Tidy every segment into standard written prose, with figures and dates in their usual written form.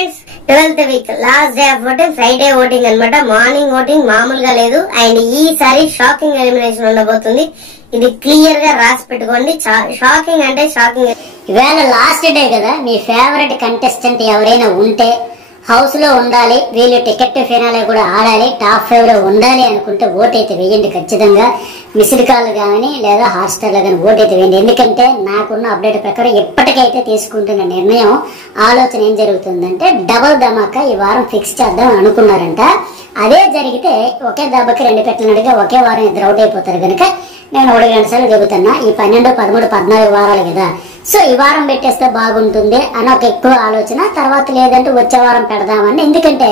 Friends 12th week last day of voting Friday voting అన్నమాట. Morning voting మామూలుగా లేదు and ఈసారి షాకింగ్ ఎలిమినేషన్ ఉండబోతుంది. ఇది క్లియర్ గా రాసి పెట్టుకోండి. షాకింగ్ అంటే షాకింగ్. ఇవాళ లాస్ట్ డే కదా, మీ ఫేవరెట్ కంటెస్టెంట్ ఎవరైనా ఉంటే హౌస్ లో ఉండాలి, వీళ్ళు టికెట్ ఫినాలే కూడా ఆడాలి, టాప్ 5 లో ఉండాలి అనుకుంటే ఓట్ అయితే వేయండి. ఖచ్చితంగా మిస్డ్ కాల్ కానీ లేదా హాట్స్టార్ లో కానీ ఓట్ అయితే వేయండి. ఎందుకంటే నాకున్న అప్డేట్ ప్రకారం ఎప్పటికైతే తీసుకుంటున్న నిర్ణయం ఆలోచన ఏం జరుగుతుందంటే డబుల్ ధమాకా ఈ వారం ఫిక్స్ చేద్దాం అనుకున్నారంట. అదే జరిగితే ఒకే దెబ్బకి 2 పెట్టినట్టుగా ఒకే వారం ఇద్దరు అవుట్ అయిపోతారు కనుక నేను 1 గంట సార్లు చెబుతున్నా. ఈ 12, 13, 14 వారాలు కదా, సో ఈ వారం పెట్టేస్తే బాగుంటుంది అని ఒక ఎక్కువ ఆలోచన. తర్వాత లేదంటే వచ్చే వారం పెడదామని. ఎందుకంటే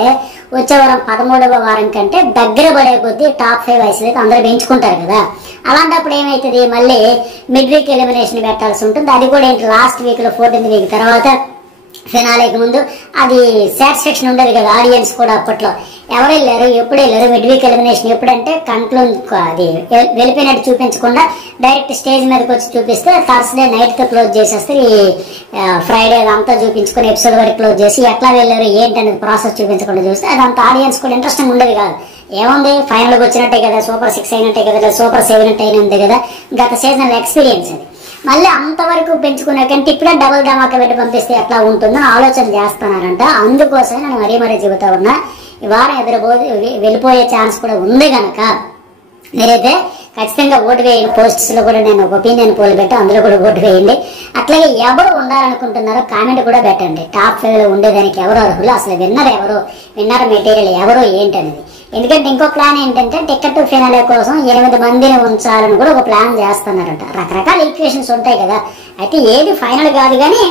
వచ్చే వారం 13వ వారం కంటే దగ్గర పడే కొద్దీ టాప్ 5 వయసులో అందరూ పెంచుకుంటారు కదా. అలాంటప్పుడు ఏమైతుంది, మళ్ళీ మిడ్ వీక్ ఎలిమినేషన్ పెట్టాల్సి ఉంటుంది. అది కూడా ఏంటి, లాస్ట్ వీక్ లో 14th వీక్ తర్వాత ఫినాలేకి ముందు అది సాటిస్ఫాక్షన్ ఉండదు కదా ఆడియన్స్ కూడా. అప్పట్లో ఎవరు వెళ్ళారు, ఎప్పుడు వెళ్ళారు, మిడ్ వీక్ ఎలిమినేషన్ ఎప్పుడంటే కంట్లో అది వెళ్ళిపోయినట్టు చూపించకుండా డైరెక్ట్ స్టేజ్ మీదకి వచ్చి చూపిస్తే థర్స్డే నైట్ తో క్లోజ్ చేసేస్తే ఈ ఫ్రైడే అంతా చూపించుకుని ఎపిసోడ్ వరకు క్లోజ్ చేసి ఎట్లా వెళ్ళారు ఏంటి అనేది ప్రాసెస్ చూపించకుండా చూస్తే అదంతా ఆడియన్స్ కూడా ఇంట్రెస్టింగ్ ఉండేది కాదు. ఏముంది, ఫైనల్కి వచ్చినట్టే కదా, సూపర్ 6 అయినట్టే కదా, సూపర్ 7 అయినట్టే కదా, గత సీజన్ ఎక్స్పీరియన్స్ అది. మళ్ళీ అంతవరకు పెంచుకునే కంటే ఇప్పుడే డబుల్ ధమాకా పెట్టి పంపిస్తే ఎట్లా ఉంటుందని ఆలోచన చేస్తున్నారంట. అందుకోసమే నేను మరీ చెబుతా ఉన్నా, ఈ వారం వెళ్ళిపోయే ఛాన్స్ కూడా ఉంది కనుక మీరైతే ఖచ్చితంగా ఓటు వేయండి. పోస్ట్స్ లో కూడా నేను ఒపీనియన్ పోల్ పెట్టి అందులో కూడా ఓటు వేయండి. అట్లాగే ఎవరు ఉండాలనుకుంటున్నారో కామెంట్ కూడా పెట్టండి. టాప్ 5 లో ఉండేదానికి ఎవరు అర్హులు, అసలు విన్నర్ ఎవరు, విన్నర్ మెటీరియల్ ఎవరు ఏంటనేది. ఎందుకంటే ఇంకో ప్లాన్ ఏంటంటే టికెట్ ఫినాలే కోసం 8 మందిని ఉంచాలని కూడా ఒక ప్లాన్ చేస్తున్నారంట. రకరకాల ఈక్వేషన్స్ ఉంటాయి కదా. అయితే ఏది ఫైనల్ కాదు కానీ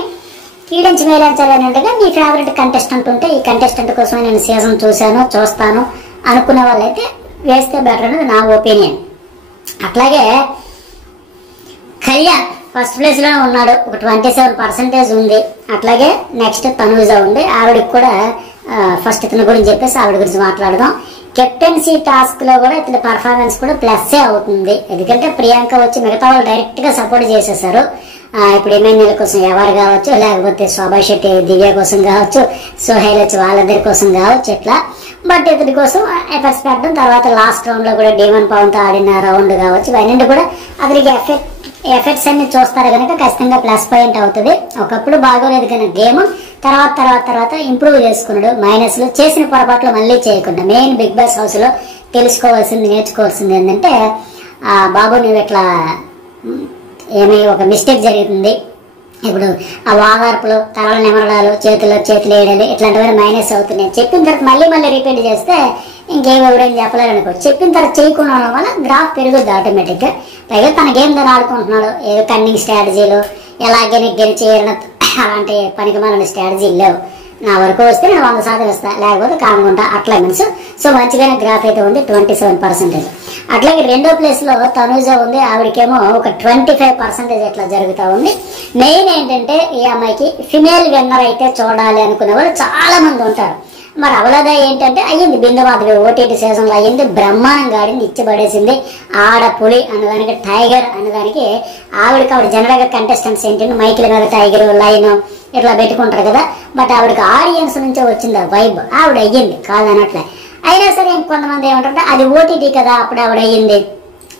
కీడించి మేలించాలన్నట్టుగా మీ ఫేవరెట్ కంటెస్టెంట్ ఉంటే ఈ కంటెస్టెంట్ కోసమే నేను సీజన్ చూస్తాను అనుకునే వాళ్ళైతే వేస్తే బెటర్ అనేది నా ఒపీనియన్. అట్లాగే కళ్యాణ్ ఫస్ట్ ప్లేస్ లో ఉన్నాడు, ఒక 27% ఉంది. అట్లాగే నెక్స్ట్ తనూజ ఉంది, ఆవిడకి కూడా ఫస్ట్ ఇతని గురించి చెప్పేసి ఆవిడ గురించి మాట్లాడదాం. కెప్టెన్సీ టాస్క్ లో కూడా ఇతని పర్ఫార్మెన్స్ కూడా ప్లస్సే అవుతుంది. ఎందుకంటే ప్రియాంక వచ్చి మిగతా వాళ్ళు డైరెక్ట్ గా సపోర్ట్ చేసేసారు. ఇప్పుడు ఎమ్మెల్యేల కోసం ఎవరు కావచ్చు, లేకపోతే శోభా శెట్టి దివ్య కోసం కావచ్చు, సోహైల్ వచ్చి వాళ్ళందరి కోసం కావచ్చు, ఇట్లా. బట్ ఇతని కోసం ఎఫర్ట్స్ పెట్టడం, తర్వాత లాస్ట్ రౌండ్ లో కూడా డీమన్ పవన్ తో ఆడిన రౌండ్ కావచ్చు, ఇవన్నీ కూడా అతనికి ఎఫెక్ట్స్ అన్ని చూస్తారు కనుక ఖచ్చితంగా ప్లస్ పాయింట్ అవుతుంది. ఒకప్పుడు బాగోలేదు కనుక గేమ్ తర్వాత ఇంప్రూవ్ చేసుకున్నాడు. మైనస్ లో చేసిన పొరపాట్లు మళ్ళీ చేయకుండా. మెయిన్ బిగ్ బాస్ హౌస్ లో తెలుసుకోవాల్సింది, నేర్చుకోవాల్సింది ఏంటంటే బాబు నువ్వు ఇట్లా ఏమీ ఒక మిస్టేక్ జరుగుతుంది, ఇప్పుడు ఆ వాగార్పులు, తలలు నిమరడాలు, చేతులు వేయడాలు ఇట్లాంటివన్నీ మైనస్ అవుతున్నాయి. చెప్పిన తర్వాత మళ్ళీ రిపీట్ చేస్తే ఇంకేం ఎవరేం చెప్పలేరు అనుకో. చెప్పిన తర్వాత చేయకుండా వల్ల గ్రాఫ్ పెరుగుద్ది ఆటోమేటిక్ గా. పైగా తన గేమ్ దాన్ని ఆడుకుంటున్నాడు. ఏదో కన్నింగ్ స్ట్రాటజీలు, ఎలా గెలిచేయడం అలాంటి పనికిమాలిన స్ట్రాటజీలు లేవు. నా వరకు వస్తే నేను 100% ఇస్తా, లేకపోతే కానుకుంటా, అట్లా మీన్స్. సో మంచిగానే గ్రాఫ్ అయితే ఉంది, 27%. అట్లాగే 2వ ప్లేస్ లో తనూజ ఉంది, ఆవిడకేమో ఒక 25% ఇట్లా జరుగుతూ ఉంది. మెయిన్ ఏంటంటే ఈ అమ్మాయికి ఫిమేల్ విన్నర్ అయితే చూడాలి అనుకునే వాళ్ళు చాలా మంది ఉంటారు. మరి అవలదా ఏంటంటే అయ్యింది, బిందుమాధవి ఓటీటీ సీజన్ లో అయ్యింది, బ్రహ్మాండంగా ఆడింది, ఇచ్చిపడేసింది. ఆడపులి అన్నదానికి, టైగర్ అన్నదానికి ఆవిడ జనరల్ గా కంటెస్టెంట్స్ ఏంటంటే మైకిల మీద టైగర్ లైన్ ఇట్లా పెట్టుకుంటారు కదా. బట్ ఆవిడకి ఆడియన్స్ నుంచే వచ్చింది ఆ వైబ్, ఆవిడ అయ్యింది కాదనట్లే. అయినా సరే ఇంకొంతమంది ఏమంటారంటే అది ఓటీటీ కదా అప్పుడు ఆవిడ అయ్యింది,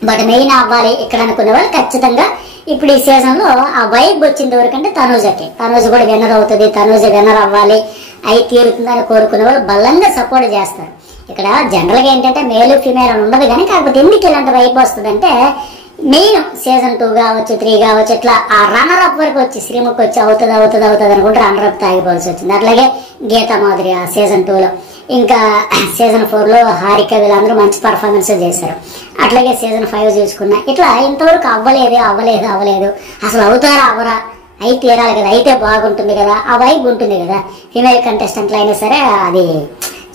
బట్ మెయిన్ అవ్వాలి ఇక్కడ అనుకునే వాళ్ళు ఖచ్చితంగా ఇప్పుడు ఈ సీజన్ లో ఆ వైబ్ వచ్చింది వరకంటే తనూజ కూడా విన్నర్ అవుతుంది, తనూజ విన్నర్ అవ్వాలి, అయి తీరుతుందని కోరుకునే వాళ్ళు బలంగా సపోర్ట్ చేస్తారు. ఇక్కడ జనరల్ గా ఏంటంటే మేలు ఫిమేల్ అని ఉండదు కానీ, కాకపోతే ఎందుకు ఇలాంటి వైబ్ వస్తుంది అంటే మెయిన్ సీజన్ 2 కావచ్చు, 3 కావచ్చు, ఇట్లా ఆ రన్నర్ అప్ వరకు వచ్చి శ్రీముఖ్ వచ్చి అవుతుంది అనుకుంటే రన్నర్ అప్ తాగిపోవాల్సి వచ్చింది. అట్లాగే గీతా మాధురి ఆ సీజన్ 2 లో, ఇంకా సీజన్ 4 లో హారిక, వీళ్ళందరూ మంచి పర్ఫార్మెన్స్ చేశారు. అట్లాగే సీజన్ 5 చూసుకున్నా ఇట్లా ఇంతవరకు అవ్వలేదు. అసలు అవుతారా అవరా, అయి తీరాలి కదా, అయితే బాగుంటుంది కదా, ఆ వైబ్ ఉంటుంది కదా. ఫీమేల్ కంటెస్టెంట్లు అయినా సరే అది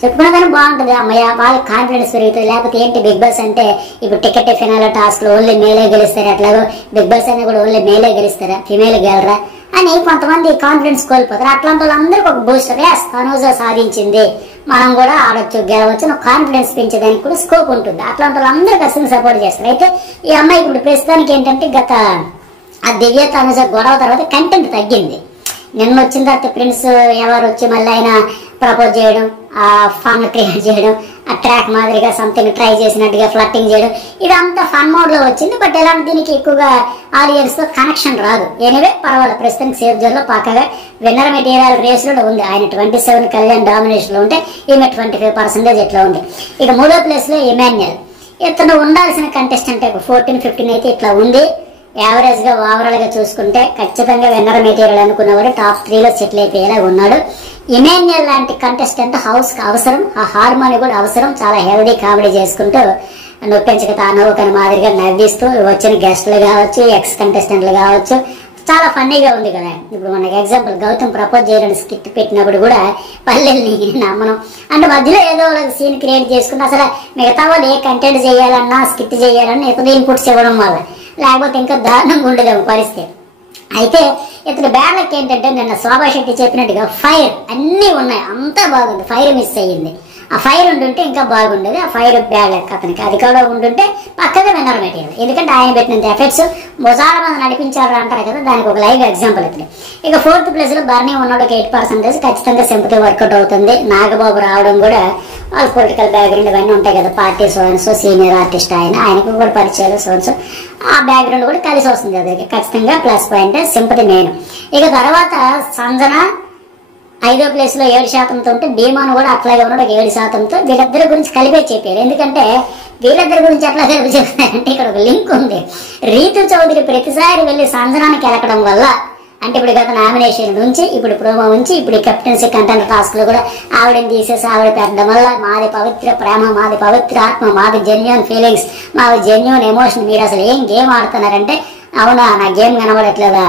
చెప్పుకున్నా కానీ బాగుంటుంది. అమ్మయ్య వాళ్ళకి కాన్ఫిడెన్స్ పెరుగుతుంది. లేకపోతే ఏంటి బిగ్ బాస్ అంటే ఇప్పుడు టికెట్ ఫినాల్ టాస్క్ లో ఓన్లీ మేలే గెలుస్తారు, అట్లాగో బిగ్ బాస్ అని కూడా ఓన్లీ మేలే గెలుస్తారా, ఫిమేల్ గెలరా అని కొంతమంది కాన్ఫిడెన్స్ కోల్పోతారు. అట్లాంటి వాళ్ళందరికీ ఒక బూస్టర్, తనూజ సాధించింది, మనం కూడా ఆడొచ్చు, గెలవచ్చు, కాన్ఫిడెన్స్ పెంచేదానికి కూడా స్కోప్ ఉంటుంది. అట్లాంటి వాళ్ళందరూ ఖచ్చితంగా సపోర్ట్ చేస్తారు. అయితే ఈ అమ్మాయి ఇప్పుడు ప్రస్తుతానికి ఏంటంటే గత ఆ దివ్య తనూజ గొడవ తర్వాత కంటెంట్ తగ్గింది. నిన్న వచ్చిన తర్వాత ప్రిన్స్ ఎవరు వచ్చి మళ్ళీ ఆయన ప్రపోజ్ చేయడం, ఆ ఫన్ క్రియేట్ చేయడం, ఆ ట్రాక్ మాదిరిగా సంథింగ్ ట్రై చేసినట్టుగా ఫ్లట్టింగ్ చేయడం, ఇదంతా ఫన్ మోడ్ లో వచ్చింది. బట్ ఎలాంటి దీనికి ఎక్కువగా ఆడియన్స్ తో కనెక్షన్ రాదు. ఎనివే పర్వాలేదు, ప్రస్తుతానికి సేఫ్ జోన్ లో పక్కగా విన్నర్ మెటీరియల్ రేస్ లో ఉంది. ఆయన 27 కళ్యాణ్ డామినేషన్ లో ఉంటే ఈమె 25% ఇట్లా ఉంది. ఇక మూడో ప్లేస్ లో ఇమాన్యుయల్. ఇతను ఉండాల్సిన కంటెస్టెంట్ 14-15 అయితే ఇట్లా ఉంది. యావరేజ్ గా ఓవరాల్ గా చూసుకుంటే ఖచ్చితంగా విన్నర్ మెటీరియల్ అనుకున్నవాడు టాప్ 3లో సెటిల్ అయిపోయేలా ఉన్నాడు. ఇమాన్యుయల్ లాంటి కంటెస్టెంట్ హౌస్ కి అవసరం, ఆ హార్మోని కూడా అవసరం. చాలా హెల్దీ కామెడీ చేసుకుంటూ నొప్పించక తానవ్వకని మాదిరిగా నవ్విస్తూ వచ్చిన గెస్టులు కావచ్చు, ఎక్స్ కంటెస్టెంట్లు కావచ్చు, చాలా ఫన్నీగా ఉంది కదా. ఇప్పుడు మనకి ఎగ్జాంపుల్ గౌతమ్ ప్రపోజ్ చేయడానికి స్కిట్ పెట్టినప్పుడు కూడా పల్లెల్ని నమ్మనం అంటే మధ్యలో ఏదో సీన్ క్రియేట్ చేసుకుని అసలు మిగతా వాళ్ళు ఏ కంటెంట్ చేయాలన్నా స్కిట్ చేయాలన్నా ఇతను ఇన్పుట్స్ ఇవ్వడం వల్ల, లేకపోతే ఇంకా దారుణంగా ఉండేది పరిస్థితి. అయితే ఇతని బ్యాడ్ లక్ ఏంటంటే నిన్న శోభా శెట్టి చెప్పినట్టుగా ఫైర్ అన్ని ఉన్నాయి, అంతా బాగుంది. ఫైర్ మిస్ అయ్యింది. ఆ ఫైర్ ఉంటుంటే ఇంకా బాగుండేది. ఆ ఫైర్ బ్యాడ్ లక్ అతనికి. అది కూడా ఉంటుంటే పక్కగా విన్నర్ మెటీరియల్. ఎందుకంటే ఆయన పెట్టినంత ఎఫెక్ట్స్ మొజాల మంది నడిపించారు అంటారు కదా, దానికి ఒక లైవ్ ఎగ్జాంపుల్ ఇతను. ఇక 4th ప్లేస్ లో బర్నీ ఉన్నాడు 8%. ఖచ్చితంగా సింపతి వర్కౌట్ అవుతుంది. నాగబాబు రావడం కూడా వాళ్ళ పొలిటికల్ బ్యాక్గ్రౌండ్ ఇవన్నీ ఉంటాయి కదా, పార్టీ సోన్సో సీనియర్ ఆర్టిస్ట్ ఆయనకు కూడా పరిచయాలు సోన్సో, ఆ బ్యాక్గ్రౌండ్ కూడా కలిసి వస్తుంది. అది ఖచ్చితంగా ప్లస్ పాయింట్, సింపతి మెయిన్. ఇక తర్వాత సంజన 5వ ప్లేస్ లో 7%తో ఉంటే భీమాన్ కూడా అట్లాగే ఉన్నాడు 7%తో. వీళ్ళిద్దరి గురించి కలిపే చెప్పారు. ఎందుకంటే వీళ్ళిద్దరి గురించి ఎట్లా కలిపి చెప్తారంటే ఇక్కడ ఒక లింక్ ఉంది. రీతు చౌదరి ప్రతిసారి వెళ్లి సంజనానికి ఎలకడం వల్ల, అంటే ఇప్పుడు గత నామినేషన్ నుంచి ఇప్పుడు ప్రోమో నుంచి ఇప్పుడు కెప్టెన్సీ కంటెంట్ టాస్క్ లో కూడా ఆవిడని తీసేసి ఆవిడ పెట్టడం వల్ల మాది పవిత్ర ప్రేమ, మాది పవిత్ర ఆత్మ, మాది జెన్యున్ ఫీలింగ్స్, మాది జెన్యున్ ఎమోషన్, మీరు అసలు ఏం గేమ్ ఆడుతున్నారంటే అవునా నా గేమ్ కనబడట్లేదా,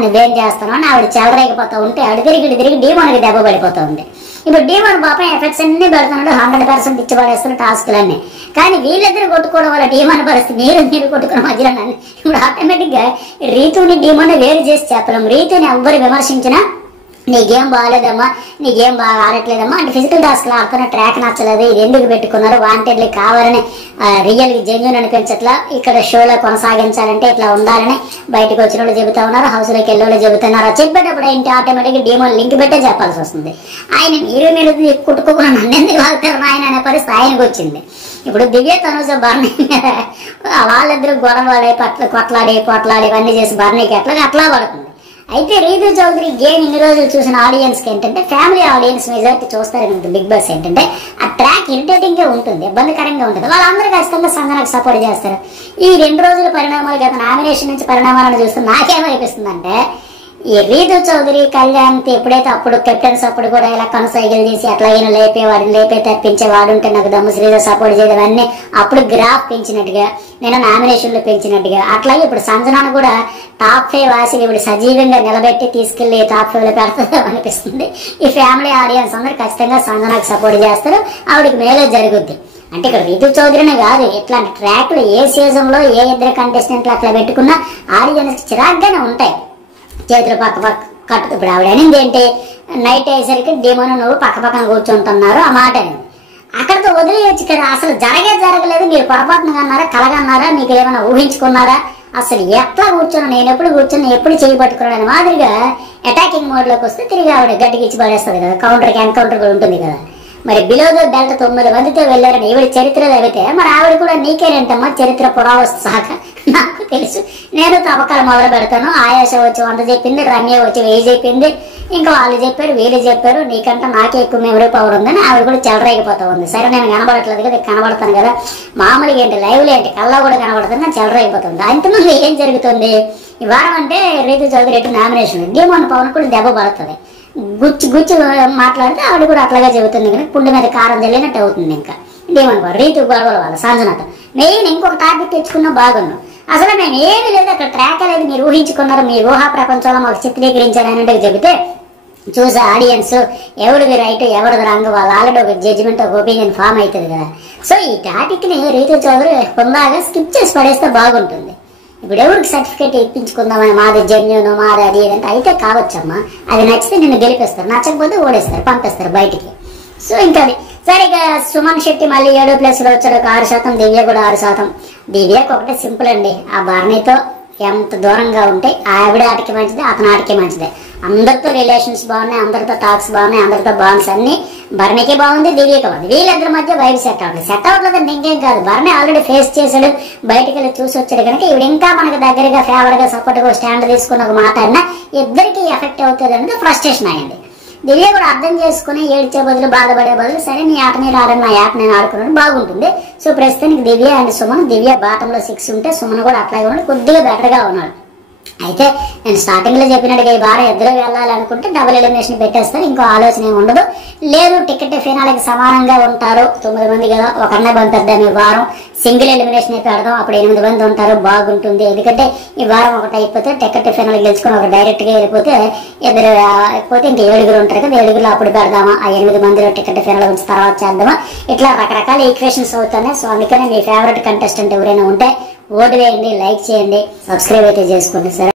నువ్వేం చేస్తున్నావు అని ఆవిడ చెలరేగిపోతా ఉంటే ఆవిడ తిరిగి డీమోన్కి దెబ్బ పడిపోతా ఉంది. ఇప్పుడు డీమోన్ పాపం ఎఫెక్ట్స్ అన్ని పెడుతున్నాడు, 100% ఇచ్చి పడేస్తున్న టాస్క్లన్నీ. కానీ వీళ్ళిద్దరు కొట్టుకోవడం వల్ల డీమోన్ పరిస్థితి మీరు కొట్టుకున్న మధ్యలో ఇప్పుడు ఆటోమేటిక్ గా రీతుని డీమోన్ వేరు చేసి చెప్పలేం. రీతుని ఎవ్వరు విమర్శించినా నీ గేమ్ బాగాలేదమ్మా, నీ గేమ్ బాగా ఆడట్లేదమ్మా అంటే ఫిజికల్ టాస్క్ లో ఆడుతున్న ట్రాక్ నచ్చలేదు, ఇది ఎందుకు పెట్టుకున్నారు, వాంటెడ్లీ కావాలని రియల్ జెన్యున్ అనిపించట్లా, ఇక్కడ షోలో కొనసాగించాలంటే ఇట్లా ఉండాలని బయటకు వచ్చిన వాళ్ళు చెబుతా ఉన్నారు, హౌస్ లోకి వెళ్ళే వాళ్ళు చెబుతున్నారు. చెప్పేటప్పుడు ఏంటి ఆటోమేటిక్ డీమోన్ లింక్ పెట్టే చెప్పాల్సి వస్తుంది. ఆయన మీరు కుట్టుకోకుండా నన్ను ఎందుకు వాగుతారు ఆయన అనే పరిస్థితి ఆయనకు వచ్చింది. ఇప్పుడు దివ్య తనుజ బర్నీ వాళ్ళిద్దరు గొడవడే కొట్లాడి ఇవన్నీ చేసి బర్నీకి అట్లా పడుతుంది. అయితే రీతు చౌదరి గేమ్ ఇన్ని రోజులు చూసిన ఆడియన్స్ కి ఏంటంటే ఫ్యామిలీ ఆడియన్స్ మెజారిటీ చూస్తారని బిగ్ బాస్ ఏంటంటే ఆ ట్రాక్ ఇరిటేటింగ్ గా ఉంటుంది, ఇబ్బందికరంగా ఉంటుంది. వాళ్ళందరూ ఖచ్చితంగా సంజనకు సపోర్ట్ చేస్తారు. ఈ 2 రోజుల పరిణామాలు గత నామినేషన్ నుంచి పరిణామాలను చూస్తే నాకేమనిపిస్తుంది అంటే ఈ రీతు చౌదరి కళ్యాణ్ ఎప్పుడైతే అప్పుడు కెప్టెన్స్ అప్పుడు కూడా ఇలా కనసాగిలు చేసి అట్లాగైనా లేపే తప్పించేవాడు ఉంటే నాకు దమ్ము శ్రీధర్ సపోర్ట్ చేయడం అప్పుడు గ్రాఫ్ పెంచినట్టుగా, నేను నామినేషన్ లో పెంచినట్టుగా, అట్లాగే ఇప్పుడు సంజనాను కూడా టాప్ 5 ఆశలు ఇప్పుడు సజీవంగా నిలబెట్టి తీసుకెళ్లి టాప్ 5 లో పెడతారు అనిపిస్తుంది. ఈ ఫ్యామిలీ ఆడియన్స్ అందరూ ఖచ్చితంగా సంజనాకు సపోర్ట్ చేస్తారు, ఆవిడకి మేలే జరుగుద్ది. అంటే ఇక్కడ రీతు చౌదరినే కాదు, ఇట్లాంటి ట్రాక్లు ఏ సీజన్ లో ఏ ఇద్దరు కంటెస్టెంట్లు అట్లా పెట్టుకున్నా ఆడియన్స్ చిరాగ్గానే ఉంటాయి. చేతులు పక్క కట్టు. ఇప్పుడు ఆవిడ అనింది ఏంటి, నైట్ అయ్యేసరికి డీమోన్ నువ్వు పక్కన కూర్చుంటున్నారు ఆ మాట అనేది అక్కడితో వదిలేయచ్చు కదా. అసలు జరగలేదు, మీరు పొరపాటున అన్నారా, కలగన్నారా, మీకు ఏమైనా ఊహించుకున్నారా, అసలు ఎట్లా కూర్చున్నా, నేను ఎప్పుడు కూర్చున్నా, ఎప్పుడు చేయి పట్టుకున్నాను అనే మాదిరిగా అటాకింగ్ మోడ్ లోకి వస్తే తిరిగి ఆవిడ గట్టికి ఇచ్చి పడేస్తుంది కదా. కౌంటర్కి ఎన్కౌంటర్ కూడా ఉంటుంది కదా. మరి బిలో ద బెల్ట్ 9 మందితో వెళ్ళారని ఈవిడ చరిత్రలో అయితే మరి ఆవిడ కూడా నీకేనంటమ్మా చరిత్ర పురావస్తు శాఖ, నాకు తెలుసు, నేను తవ్వకాలు మొదలు పెడతాను, ఆయాస వచ్చి 100 చెప్పింది, రమ్య వచ్చి 1000 చెప్పింది, ఇంకా వాళ్ళు చెప్పారు వీళ్ళు చెప్పారు, నీకంటే నాకే ఎక్కువ మెమరీ పవర్ ఉందని ఆవిడ కూడా చెలరేగిపోతా ఉంది. సరే నేను కనబడట్లేదు కదా, కనబడతాను కదా, మామూలుగా ఏంటి లైవ్లో ఏంటి కల్లా కూడా కనబడుతుంది, నేను చెలరేగిపోతుంది. అంతమంది ఏం జరుగుతుంది ఈ వారం అంటే రీతు చౌదరి నామినేషన్ డీమోన్ పవన్ కూడా దెబ్బ పడుతుంది. గుచ్చి మాట్లాడితే ఆవిడ కూడా అట్లాగా చెబుతుంది కానీ పుండు మీద కారం చల్లినట్టు అవుతుంది. ఇంకా డీమోన్ రీతు గొడవల వల్ల సంజనతో మెయిన్ ఇంకొక టాపిక్ తెచ్చుకున్నా బాగున్నాం. అసలు మేము ఏమి లేదు, అక్కడ ట్రాక్ అనేది మీరు ఊహించుకున్నారు, మీ ఊహా ప్రపంచంలో మాకు చిత్రీకరించారు అనేది చెబితే చూసే ఆడియన్స్ ఎవరిది రైట్ ఎవరిది రాంగ్ వాళ్ళు ఆల్రెడీ ఒక జడ్జిమెంట్ ఒక ఒపీనియన్ ఫామ్ అవుతుంది కదా. సో ఈ టాపిక్ ని రీతు చౌదరి కొందాగా స్కిప్ చేసి పడేస్తే బాగుంటుంది. ఇప్పుడు ఎవరికి సర్టిఫికేట్ ఇప్పించుకుందామని మాది జెన్యున్ మాది అది ఏదంటే అయితే కావచ్చమ్మా, అది నచ్చితే నిన్ను గెలిపిస్తారు, నచ్చకపోతే ఓడేస్తారు, పంపిస్తారు బయటికి. సో ఇంకా అది సరే. ఇక సుమన్ శెట్టి మళ్ళీ 7వ ప్లేస్ లో వచ్చాడు, 6%. దివ్య కూడా 6%. దివ్యకు ఒకటే సింపుల్ అండి, ఆ బర్నీతో ఎంత దూరంగా ఉంటే ఆవిడ ఆటకి మంచిదే, అతని ఆటకి మంచిదే. అందరితో రిలేషన్స్ బాగున్నాయి, అందరితో టాక్స్ బాగున్నాయి, అందరితో బాండ్స్ అన్ని. భరణికి బాగుంది, దివ్యకి బాగుంది. వీళ్ళిద్దరి మధ్య వైబ్ సెట్ అవ్వట్లేదు ఇంకేం కాదు. భరణి ఆల్రెడీ ఫేస్ చేశాడు, బయటికి వెళ్ళి చూసి వచ్చాడు కనుక ఇవి ఇంకా మనకు దగ్గరగా ఫేవర్ గా సపోర్ట్ గా స్టాండ్ తీసుకున్న ఒక మాట అన్నా ఇద్దరికి ఎఫెక్ట్ అవుతుంది అనేది ఫ్రస్ట్రేషన్ అయింది. దివ్య కూడా అర్థం చేసుకుని ఏడ్చే బదులు బాధపడే బదులు సరే నీ ఆట నేను ఆడను, నా ఆట నేను ఆడుకున్నాను బాగుంటుంది. సో ప్రస్తుతానికి దివ్య అండ్ సుమన్, దివ్య బాటంలో 6 ఉంటే సుమన్ కూడా అట్లాగే ఉన్నాడు, కొద్దిగా బెటర్ గా ఉన్నాడు. అయితే నేను స్టార్టింగ్ లో చెప్పినట్టుగా ఈ వారం ఇద్దరు వెళ్ళాలనుకుంటే డబుల్ ఎలిమినేషన్ పెట్టేస్తారు, ఇంకో ఆలోచన ఏమి ఉండదు. లేదు టికెట్ ఫినాలకి సమానంగా ఉంటారు, 9 మంది కదా, ఒకరినే పంపిద్దాం ఈ వారం, సింగిల్ ఎలిమినేషన్ అయితే పెడదాం, అప్పుడు 8 మంది ఉంటారు, బాగుంటుంది. ఎందుకంటే ఈ వారం ఒకటి అయిపోతే టికెట్ ఫినాల్ గెలుచుకుని ఒక డైరెక్ట్ గా వెళ్ళిపోతే ఇద్దరు అయిపోతే ఇంకా 7 ఉంటారు కదా, 7 అప్పుడు పెడదామా, ఆ 8 మందిలో టికెట్ ఫినాల్ గురించి తర్వాత చేద్దామా, ఇట్లా రకరకాల ఈక్వేషన్స్ అవుతున్నాయి. సో అందుకనే మీ ఫేవరెట్ కంటెస్టెంట్ ఎవరైనా ఉంటే ఓటు వేయండి, లైక్ చేయండి, సబ్స్క్రైబ్ అయితే చేసుకోండి. సరే.